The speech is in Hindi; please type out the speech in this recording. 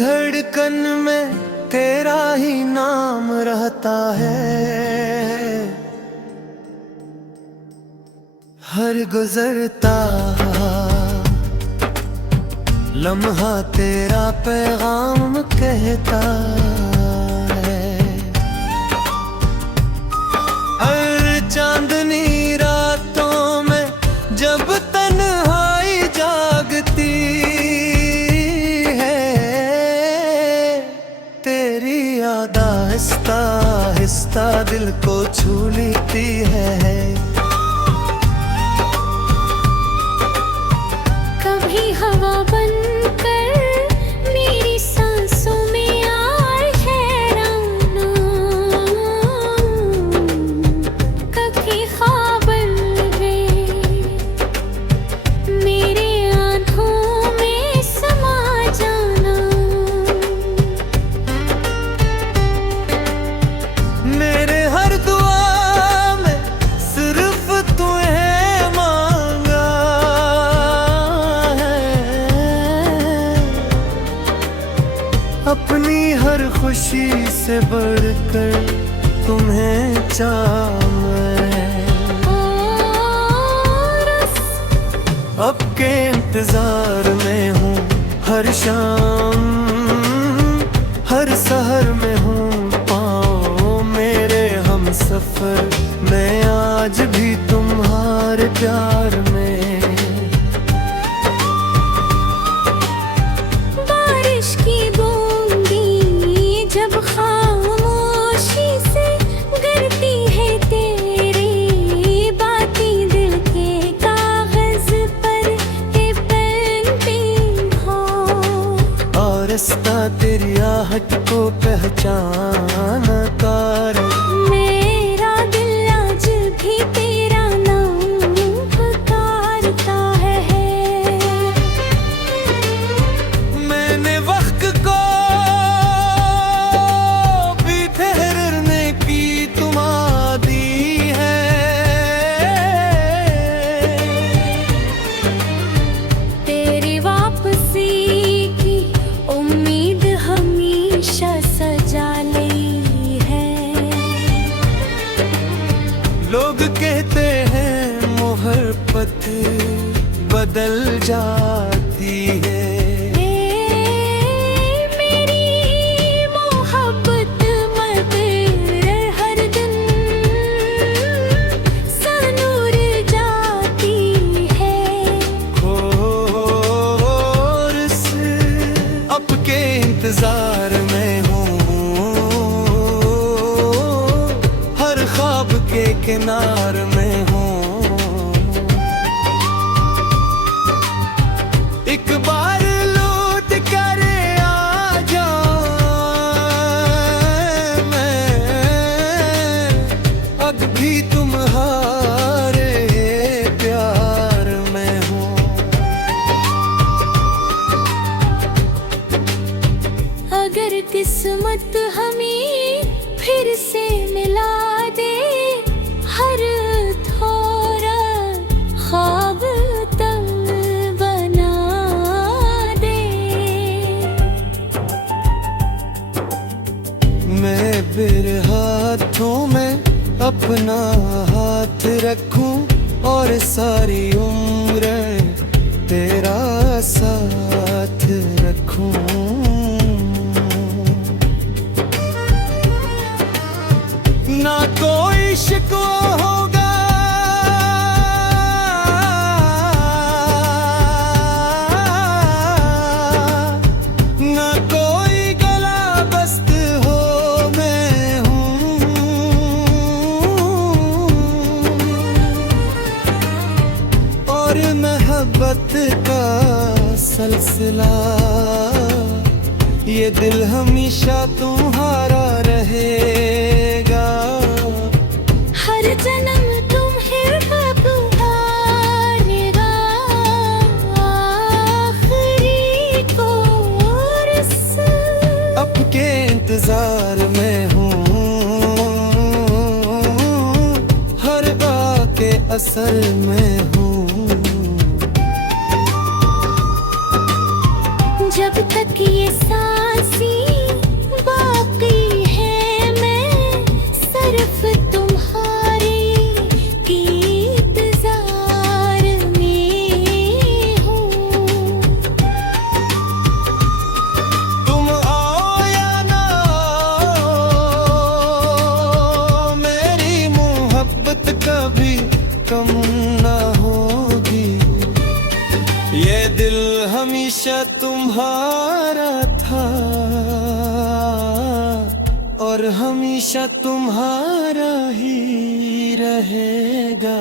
धड़कन में तेरा ही नाम रहता है। हर गुजरता लम्हा तेरा पैगाम कहता है। हर चांदनी रातों में जब तन्हाई जागती है, तेरी याद आहिस्ता आहिस्ता दिल को छू लेती है। कभी हवा बनकर मेरी सांसों में आए ठहराना, कभी ख्वाबन में मेरे आँखों में समा जाना। मेरे हर दुआ में सिर्फ तुम्हें मांगा है, अपनी हर खुशी से बढ़कर तुम्हें चाहा है। अब के इंतजार में हूँ हर शाम, हर सहर में हूँ पाँव मेरे हम सफर। मैं आज भी तुम्हारे प्यार में। बारिश की बूंदी जब खामोशी से गिरती है, तेरी बातें दिल के कागज पर ये पेंटिंग हो। और रास्ता तेरी आहट को पहचानता रे। मेरा दिल आज भी तेरा नाम पुकारता है। मैंने वक्त को भी ठहरने की तुमा दी है। तेरी वापसी की उम्मीद हमेशा सजा ली है। लोग कहते हैं मोहब्बत बदल जाती है। मेरी मोहब्बत मगर हर दिन सनूर जाती है। और से अब के इंतजार में हूँ, हर ख्वाब के किनार में हूँ। एक बार लौट कर आ जाऊं मैं, अब भी तुम्हारे प्यार में हूँ। अगर किस्मत हमें फिर से मिला दे, हर थोड़ा ख्वाब तब बना दे। मैं मेरे हाथों में अपना हाथ रखूं और सारी उम्र तेरा साथ रखूं। ना कोई शिकवा होगा, ना कोई गला बस्त हो, मैं हूँ। और मोहब्बत का सिलसिला ये दिल हमेशा तुम्हारा रहेगा। हर जन्म तुम्हें पुकारेगा, आखिरी कोरस। अब के इंतजार में हूँ, हर बाके असल में हूँ। जब तक ये सांस दिल हमेशा तुम्हारा था और हमेशा तुम्हारा ही रहेगा।